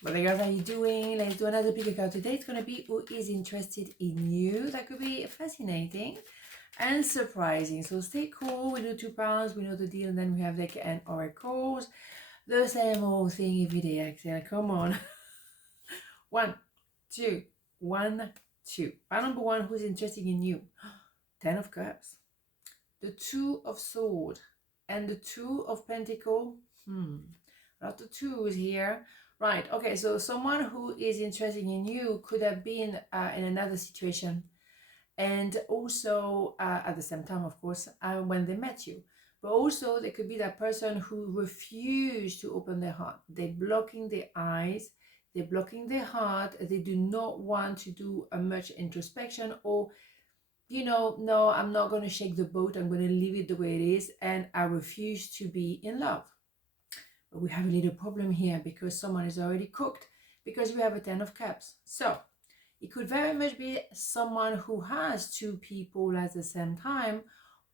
But the girls, how you doing? Let's do another pick a card. Today it's going to be who is interested in you. That could be fascinating and surprising. So stay cool. We do 2 pounds. We know the deal. And then we have deck and oracles. The same old thing every day, Axelle. Come on. 1, 2, 1, 2. Pile number 1, who's interested in you? 10 of Cups. The 2 of Swords. And the 2 of Pentacles. A lot of 2s here. Right, okay, so someone who is interested in you could have been in another situation, and also at the same time, of course, when they met you. But also there could be that person who refused to open their heart. They're blocking their eyes, they're blocking their heart, they do not want to do a much introspection, or, you know, no, I'm not going to shake the boat, I'm going to leave it the way it is, and I refuse to be in love. But we have a little problem here because someone is already cooked, because we have a 10 of Cups. So it could very much be someone who has 2 people at the same time,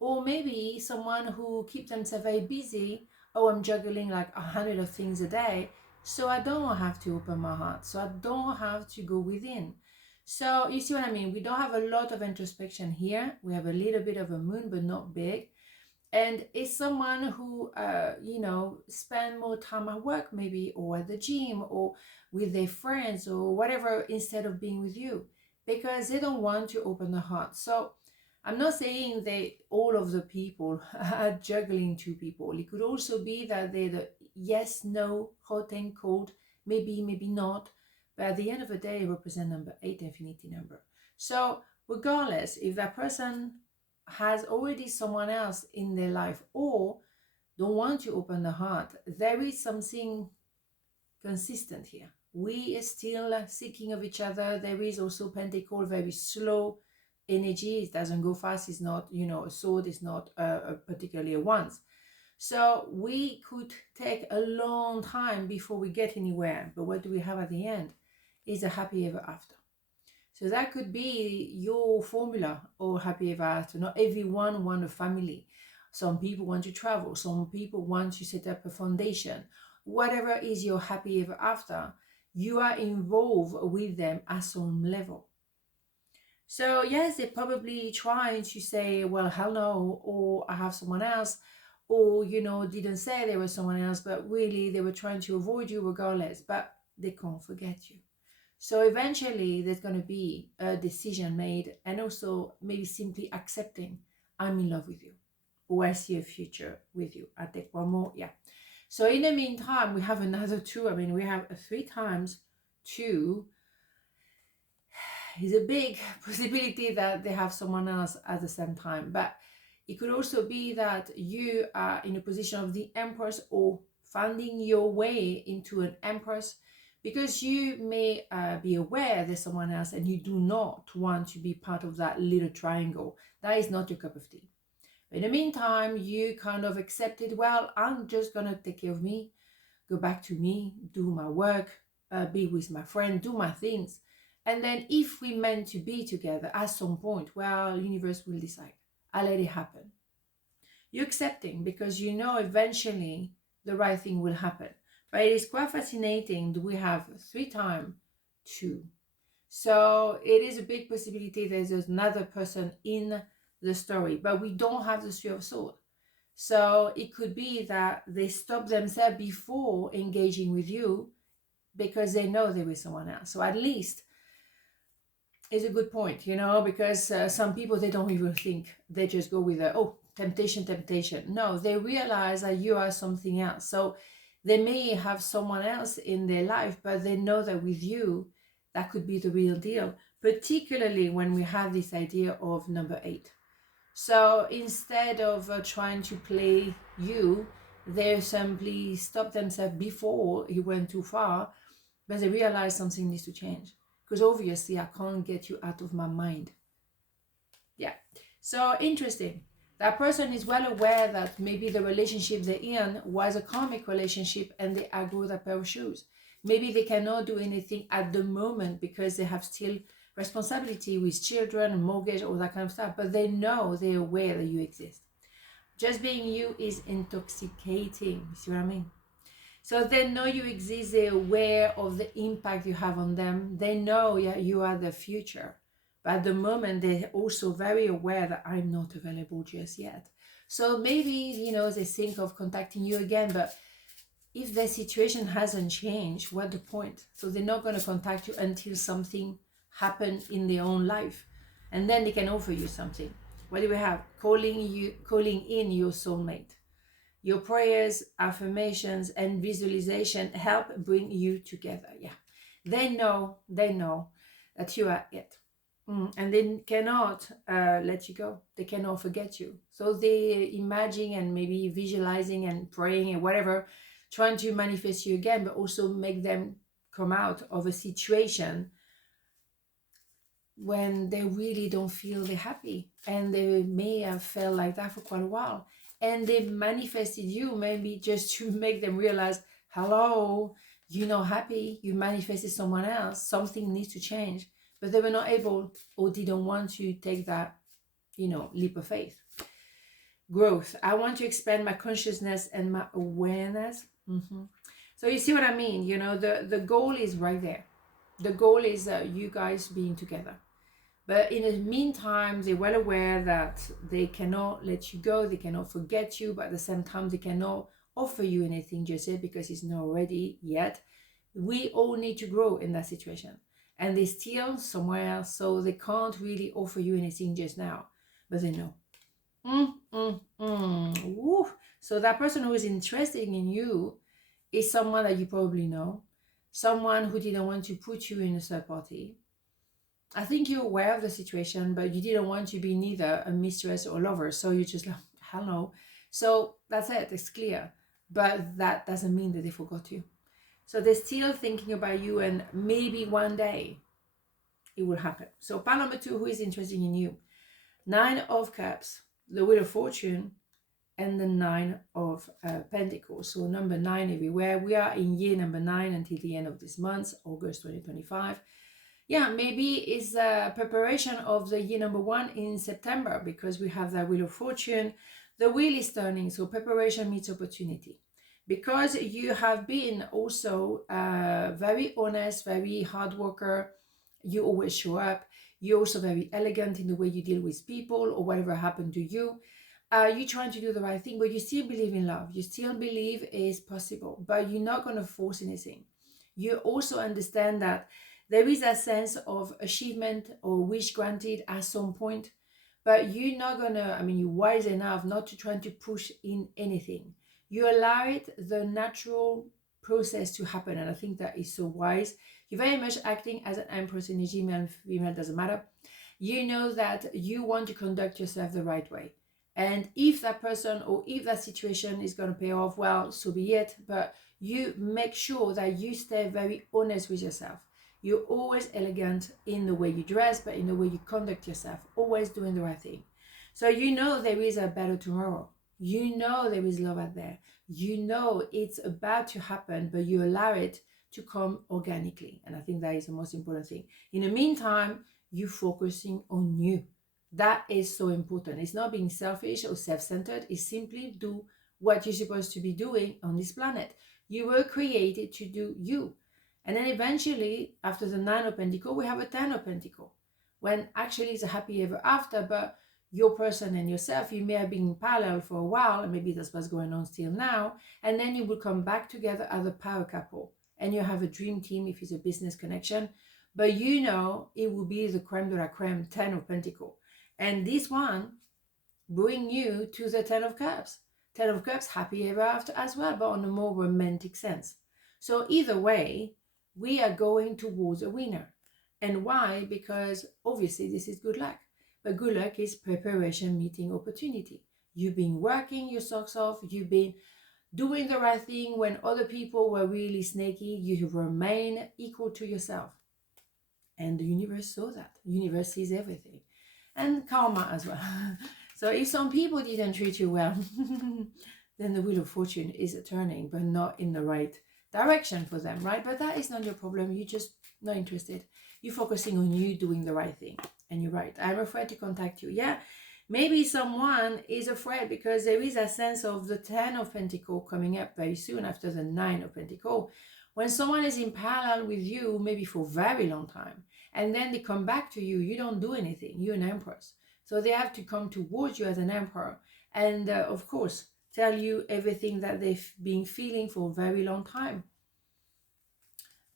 or maybe someone who keeps themselves very busy. Oh, I'm juggling like 100 of things a day, so I don't have to open my heart, so I don't have to go within. So you see what I mean? We don't have a lot of introspection here. We have a little bit of a moon, but not big. And it's someone who, you know, spend more time at work maybe, or at the gym, or with their friends, or whatever, instead of being with you, because they don't want to open the heart. So I'm not saying that all of the people are juggling 2 people. It could also be that they're the yes, no, hot and cold, maybe, maybe not. But at the end of the day, represent number 8, infinity number. So regardless, if that person has already someone else in their life, or don't want to open the heart, there is something consistent here. We are still seeking of each other. There is also Pentacle, very slow energy. It doesn't go fast. It's not, you know, a sword. It's not particularly a once. So we could take a long time before we get anywhere. But what do we have at the end? Is a happy ever after. So that could be your formula, or happy ever after. Not everyone wants a family. Some people want to travel. Some people want to set up a foundation. Whatever is your happy ever after, you are involved with them at some level. So yes, they're probably trying to say, well, hell no, or I have someone else, or, you know, didn't say there was someone else, but really they were trying to avoid you regardless, but they can't forget you. So eventually there's going to be a decision made, and also maybe simply accepting, I'm in love with you, or I see a future with you. I take one more, yeah. So in the meantime, we have another 2. I mean, we have 3 times 2. It's a big possibility that they have someone else at the same time. But it could also be that you are in a position of the Empress, or finding your way into an Empress, because you may be aware there's someone else and you do not want to be part of that little triangle. That is not your cup of tea. In the meantime, you kind of accepted, well, I'm just going to take care of me, go back to me, do my work, be with my friend, do my things. And then if we meant to be together at some point, well, universe will decide. I'll let it happen. You're accepting because you know eventually the right thing will happen. But it is quite fascinating that we have 3 times 2. So it is a big possibility there's another person in the story, but we don't have the 3 of Swords. So it could be that they stop themselves before engaging with you because they know there is someone else. So at least it's a good point, you know, because some people, they don't even think. They just go with oh, temptation, temptation. No, they realize that you are something else. So they may have someone else in their life, but they know that with you, that could be the real deal, particularly when we have this idea of number 8. So instead of trying to play you, they simply stop themselves before it went too far, but they realize something needs to change. Because obviously I can't get you out of my mind. Yeah, so interesting. That person is well aware that maybe the relationship they're in was a karmic relationship and they outgrew that pair of shoes. Maybe they cannot do anything at the moment because they have still responsibility with children, mortgage, all that kind of stuff, but they know, they're aware that you exist. Just being you is intoxicating, you see what I mean? So they know you exist, they're aware of the impact you have on them. They know, yeah, you are the future. But at the moment, they're also very aware that I'm not available just yet. So maybe, you know, they think of contacting you again, but if their situation hasn't changed, what the point? So they're not going to contact you until something happens in their own life. And then they can offer you something. What do we have? Calling in your soulmate. Your prayers, affirmations, and visualization help bring you together. Yeah. They know that you are it. And they cannot let you go. They cannot forget you. So they imagining and maybe visualizing and praying and whatever, trying to manifest you again, but also make them come out of a situation when they really don't feel they're happy. And they may have felt like that for quite a while. And they manifested you maybe just to make them realize, hello, you're not happy. You manifested someone else. Something needs to change. But they were not able or didn't want to take that, you know, leap of faith. Growth. I want to expand my consciousness and my awareness. So you see what I mean? You know, the goal is right there. The goal is you guys being together. But in the meantime, they're well aware that they cannot let you go. They cannot forget you. But at the same time, they cannot offer you anything just yet because it's not ready yet. We all need to grow in that situation. And they're still somewhere else. So they can't really offer you anything just now. But they know. Woo. So that person who is interested in you is someone that you probably know. Someone who didn't want to put you in a third party. I think you're aware of the situation, but you didn't want to be neither a mistress or lover. So you just like, hello. So that's it. It's clear. But that doesn't mean that they forgot you. So they're still thinking about you, and maybe one day it will happen. So pile number 2, who is interested in you? 9 of Cups, the Wheel of Fortune, and the 9 of Pentacles. So number 9 everywhere. We are in year number 9 until the end of this month, August 2025. Yeah, maybe it's a preparation of the year number 1 in September, because we have that Wheel of Fortune. The wheel is turning, so preparation meets opportunity. Because you have been also very honest, very hard worker, you always show up. You're also very elegant in the way you deal with people or whatever happened to you. You're trying to do the right thing, but you still believe in love. You still believe it's possible, but you're not going to force anything. You also understand that there is a sense of achievement or wish granted at some point, but you're not going to, you're wise enough not to try to push in anything. You allow it, the natural process to happen, and I think that is so wise. You're very much acting as an empress energy, male and female, doesn't matter. You know that you want to conduct yourself the right way. And if that person or if that situation is going to pay off, well, so be it. But you make sure that you stay very honest with yourself. You're always elegant in the way you dress, but in the way you conduct yourself, always doing the right thing. So you know there is a better tomorrow. You know there is love out there. You know it's about to happen, but you allow it to come organically. And I think that is the most important thing. In the meantime, you're focusing on you. That is so important. It's not being selfish or self-centered. It's simply do what you're supposed to be doing on this planet. You were created to do you. And then eventually, after the 9 of Pentacles, we have a 10 of Pentacles. When actually it's a happy ever after, but your person and yourself, you may have been parallel for a while, and maybe that's what's going on still now. And then you will come back together as a power couple. And you have a dream team if it's a business connection. But you know it will be the creme de la creme, 10 of Pentacles. And this one bring you to the 10 of Cups. 10 of Cups, happy ever after as well, but on a more romantic sense. So either way, we are going towards a winner. And why? Because obviously this is good luck. But good luck is preparation meeting opportunity. You've been working your socks off. You've been doing the right thing when other people were really snaky. You remain equal to yourself. And the universe saw that. The universe sees everything. And karma as well. So if some people didn't treat you well, then the Wheel of Fortune is turning, but not in the right direction for them, right? But that is not your problem. You're just not interested. You're focusing on you doing the right thing. And you're right. I'm afraid to contact you. Yeah, Maybe someone is afraid because there is a sense of the 10 of Pentacles coming up very soon after the 9 of Pentacles. When someone is in parallel with you, maybe for a very long time, and then they come back to you, you don't do anything, you're an Empress. So they have to come towards you as an Emperor and, of course, tell you everything that they've been feeling for a very long time.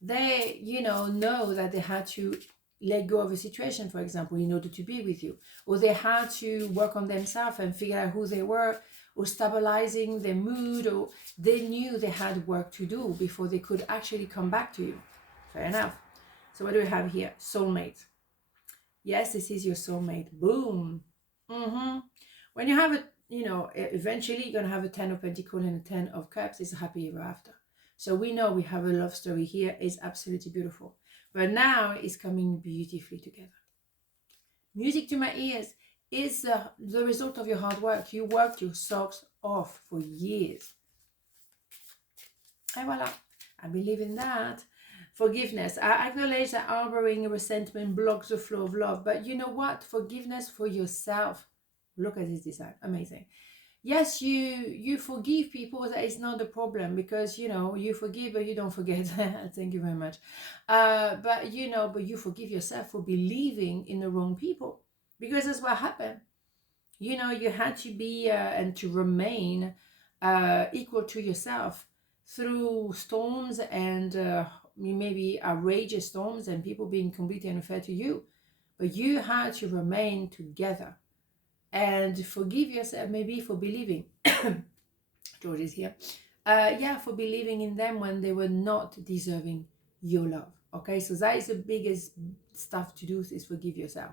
They, know that they had to let go of a situation, for example, in order to be with you, or they had to work on themselves and figure out who they were, or stabilizing their mood, or they knew they had work to do before they could actually come back to you. Fair enough. So what do we have here? Soulmate. Yes, this is your soulmate. Boom. When you have a, eventually you're going to have a 10 of Pentacles and a 10 of Cups. It's a happy ever after. So we know we have a love story here. It's absolutely beautiful. But now it's coming beautifully together. Music to my ears is the result of your hard work. You worked your socks off for years. And voila, I believe in that. Forgiveness. I acknowledge that harboring resentment blocks the flow of love. But you know what? Forgiveness for yourself. Look at this design. Amazing. Yes, you forgive people. That is not the problem, because you forgive but you don't forget. Thank you very much. But you forgive yourself for believing in the wrong people, because that's what happened. You had to be and to remain equal to yourself through storms and maybe outrageous storms and people being completely unfair to you, but you had to remain together and forgive yourself maybe for believing George is here, for believing in them when they were not deserving your love. Okay, so that is the biggest stuff to do, is forgive yourself.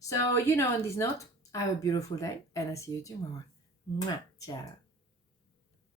So on this note, have a beautiful day and I'll see you tomorrow. Mwah. Ciao.